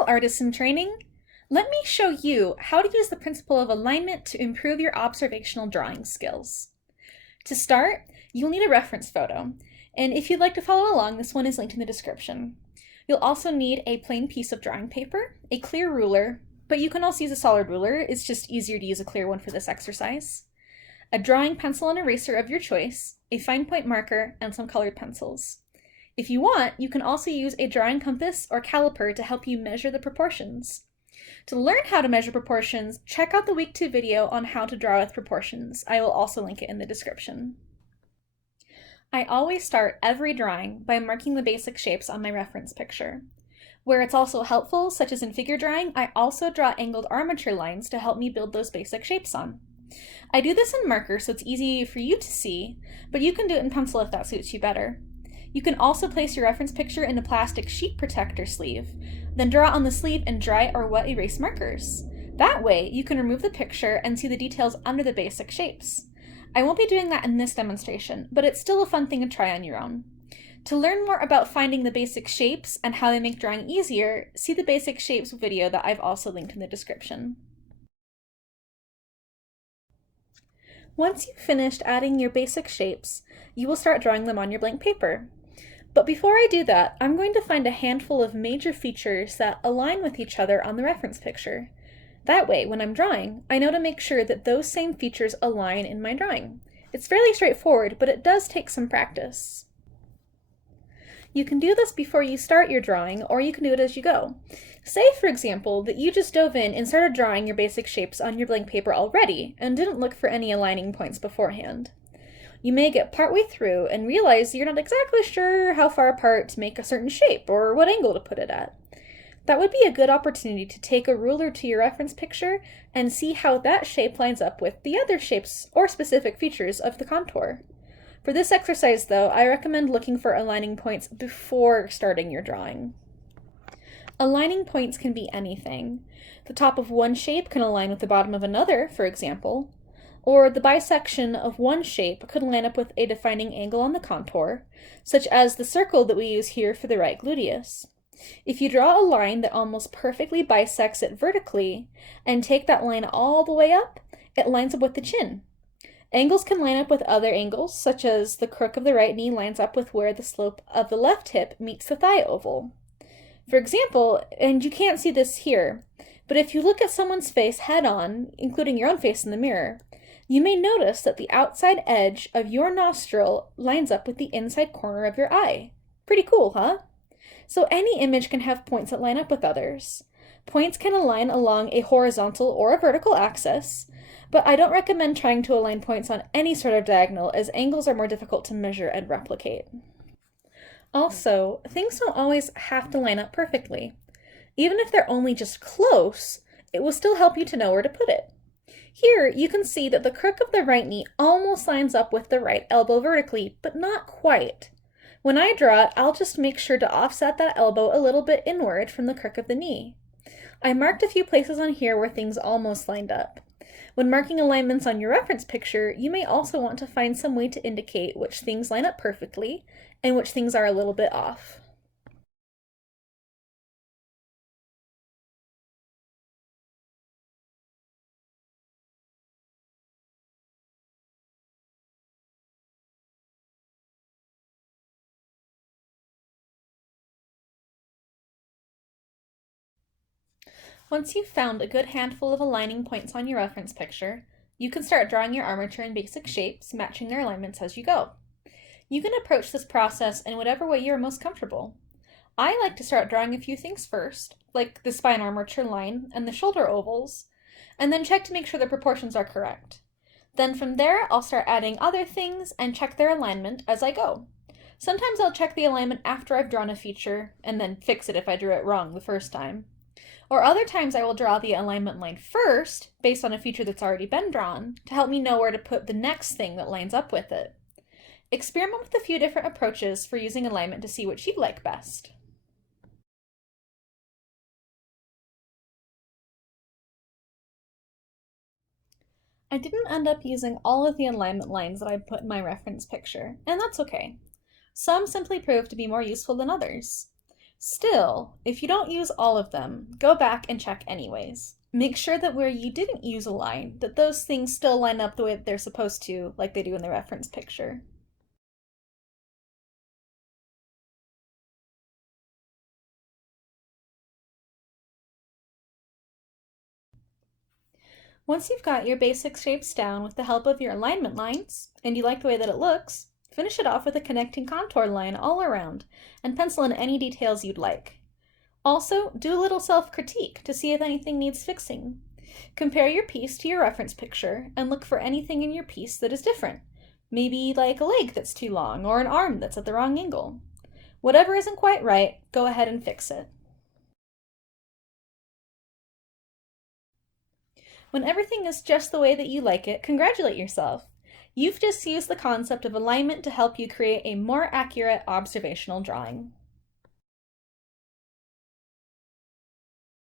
Hello, artists in training! Let me show you how to use the principle of alignment to improve your observational drawing skills. To start, you'll need a reference photo, and if you'd like to follow along, this one is linked in the description. You'll also need a plain piece of drawing paper, a clear ruler, but you can also use a solid ruler, it's just easier to use a clear one for this exercise, a drawing pencil and eraser of your choice, a fine point marker, and some colored pencils. If you want, you can also use a drawing compass or caliper to help you measure the proportions. To learn how to measure proportions, check out the Week 2 video on how to draw with proportions. I will also link it in the description. I always start every drawing by marking the basic shapes on my reference picture. Where it's also helpful, such as in figure drawing, I also draw angled armature lines to help me build those basic shapes on. I do this in marker so it's easy for you to see, but you can do it in pencil if that suits you better. You can also place your reference picture in a plastic sheet protector sleeve, then draw on the sleeve in dry or wet erase markers. That way, you can remove the picture and see the details under the basic shapes. I won't be doing that in this demonstration, but it's still a fun thing to try on your own. To learn more about finding the basic shapes and how they make drawing easier, see the basic shapes video that I've also linked in the description. Once you've finished adding your basic shapes, you will start drawing them on your blank paper. But before I do that, I'm going to find a handful of major features that align with each other on the reference picture. That way, when I'm drawing, I know to make sure that those same features align in my drawing. It's fairly straightforward, but it does take some practice. You can do this before you start your drawing, or you can do it as you go. Say, for example, that you just dove in and started drawing your basic shapes on your blank paper already, and didn't look for any aligning points beforehand. You may get partway through and realize you're not exactly sure how far apart to make a certain shape, or what angle to put it at. That would be a good opportunity to take a ruler to your reference picture and see how that shape lines up with the other shapes or specific features of the contour. For this exercise, though, I recommend looking for aligning points before starting your drawing. Aligning points can be anything. The top of one shape can align with the bottom of another, for example, or the bisection of one shape could line up with a defining angle on the contour, such as the circle that we use here for the right gluteus. If you draw a line that almost perfectly bisects it vertically, and take that line all the way up, it lines up with the chin. Angles can line up with other angles, such as the crook of the right knee lines up with where the slope of the left hip meets the thigh oval. For example, and you can't see this here, but if you look at someone's face head-on, including your own face in the mirror, you may notice that the outside edge of your nostril lines up with the inside corner of your eye. Pretty cool, huh? So any image can have points that line up with others. Points can align along a horizontal or a vertical axis, but I don't recommend trying to align points on any sort of diagonal as angles are more difficult to measure and replicate. Also, things don't always have to line up perfectly. Even if they're only just close, it will still help you to know where to put it. Here, you can see that the crook of the right knee almost lines up with the right elbow vertically, but not quite. When I draw it, I'll just make sure to offset that elbow a little bit inward from the crook of the knee. I marked a few places on here where things almost lined up. When marking alignments on your reference picture, you may also want to find some way to indicate which things line up perfectly and which things are a little bit off. Once you've found a good handful of aligning points on your reference picture, you can start drawing your armature in basic shapes, matching their alignments as you go. You can approach this process in whatever way you are most comfortable. I like to start drawing a few things first, like the spine armature line and the shoulder ovals, and then check to make sure the proportions are correct. Then from there, I'll start adding other things and check their alignment as I go. Sometimes I'll check the alignment after I've drawn a feature, and then fix it if I drew it wrong the first time. Or other times I will draw the alignment line first, based on a feature that's already been drawn, to help me know where to put the next thing that lines up with it. Experiment with a few different approaches for using alignment to see which you like best. I didn't end up using all of the alignment lines that I put in my reference picture, and that's okay. Some simply proved to be more useful than others. Still, if you don't use all of them, go back and check anyways. Make sure that where you didn't use a line, that those things still line up the way that they're supposed to, like they do in the reference picture. Once you've got your basic shapes down with the help of your alignment lines, and you like the way that it looks, finish it off with a connecting contour line all around, and pencil in any details you'd like. Also, do a little self-critique to see if anything needs fixing. Compare your piece to your reference picture and look for anything in your piece that is different. Maybe like a leg that's too long or an arm that's at the wrong angle. Whatever isn't quite right, go ahead and fix it. When everything is just the way that you like it, congratulate yourself. You've just used the concept of alignment to help you create a more accurate observational drawing.